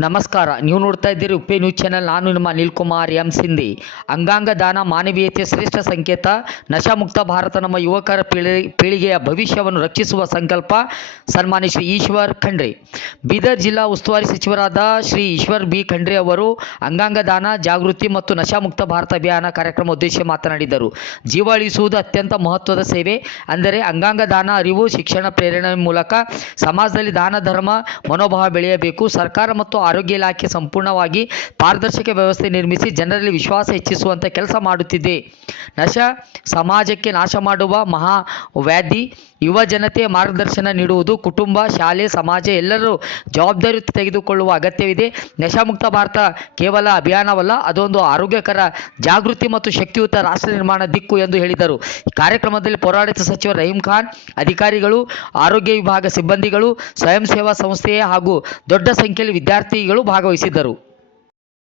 ನಮಸ್ಕಾರ. ನೀವು ನೋಡ್ತಾ ಇದ್ದೀರಿ ಉಪ್ಪೆ ನ್ಯೂಸ್ ಚಾನೆಲ್. ನಾನು ನಿಮ್ಮ ಅನಿಲ್ ಕುಮಾರ್ ಎಂ ಸಿಂಧಿ. ಅಂಗಾಂಗ ದಾನ ಮಾನವೀಯತೆಯ ಶ್ರೇಷ್ಠ ಸಂಕೇತ, ನಶಾಮುಕ್ತ ಭಾರತ ನಮ್ಮ ಯುವಕರ ಪೀಳಿ, ಪೀಳಿಗೆಯ ಭವಿಷ್ಯವನ್ನು ರಕ್ಷಿಸುವ ಸಂಕಲ್ಪ ಸನ್ಮಾನಿ ಶ್ರೀ ಈಶ್ವರ್ ಖಂಡ್ರಿ. ಬೀದರ್ ಜಿಲ್ಲಾ ಉಸ್ತುವಾರಿ ಸಚಿವರಾದ ಶ್ರೀ ಈಶ್ವರ್ ಬಿ ಖಂಡ್ರಿ ಅವರು ಅಂಗಾಂಗ ದಾನ, ಜಾಗೃತಿ ಮತ್ತು ನಶಾಮುಕ್ತ ಭಾರತ ಅಭಿಯಾನ ಕಾರ್ಯಕ್ರಮ ಉದ್ದೇಶಿಸಿ ಮಾತನಾಡಿದರು. ಜೀವ ಉಳಿಸುವುದು ಅತ್ಯಂತ ಮಹತ್ವದ ಸೇವೆ. ಅಂದರೆ ಅಂಗಾಂಗ ದಾನ, ಅರಿವು, ಶಿಕ್ಷಣ, ಪ್ರೇರಣೆ ಮೂಲಕ ಸಮಾಜದಲ್ಲಿ ದಾನ, ಧರ್ಮ, ಮನೋಭಾವ ಬೆಳೆಯಬೇಕು. ಸರ್ಕಾರ ಮತ್ತು ಆರೋಗ್ಯ ಇಲಾಖೆ ಸಂಪೂರ್ಣವಾಗಿ ಪಾರದರ್ಶಕ ವ್ಯವಸ್ಥೆ ನಿರ್ಮಿಸಿ ಜನರಲ್ಲಿ ವಿಶ್ವಾಸ ಹೆಚ್ಚಿಸುವಂಥ ಕೆಲಸ ಮಾಡುತ್ತಿದೆ. ನಶ ಸಮಾಜಕ್ಕೆ ನಾಶ ಮಾಡುವ ಮಹಾ ವ್ಯಾಧಿ ಯುವ ಜನತೆ ಮಾರ್ಗದರ್ಶನ ನೀಡುವುದು ಕುಟುಂಬ, ಶಾಲೆ, ಸಮಾಜ ಎಲ್ಲರೂ ಜವಾಬ್ದಾರಿ ತೆಗೆದುಕೊಳ್ಳುವ ಅಗತ್ಯವಿದೆ. ನಶಾಮುಕ್ತ ಭಾರತ ಕೇವಲ ಅಭಿಯಾನವಲ್ಲ, ಅದೊಂದು ಆರೋಗ್ಯಕರ, ಜಾಗೃತಿ ಮತ್ತು ಶಕ್ತಿಯುತ ರಾಷ್ಟ್ರ ನಿರ್ಮಾಣ ದಿಕ್ಕು ಎಂದು ಹೇಳಿದರು. ಕಾರ್ಯಕ್ರಮದಲ್ಲಿ ಪೌರಾಡಳಿತ ಸಚಿವ ರಹೀಂ ಖಾನ್, ಅಧಿಕಾರಿಗಳು, ಆರೋಗ್ಯ ವಿಭಾಗ ಸಿಬ್ಬಂದಿಗಳು, ಸ್ವಯಂ ಸೇವಾ ಸಂಸ್ಥೆಯ ಹಾಗೂ ದೊಡ್ಡ ಸಂಖ್ಯೆಯಲ್ಲಿ ವಿದ್ಯಾರ್ಥಿಗಳು ಭಾಗವಹಿಸಿದ್ದರು.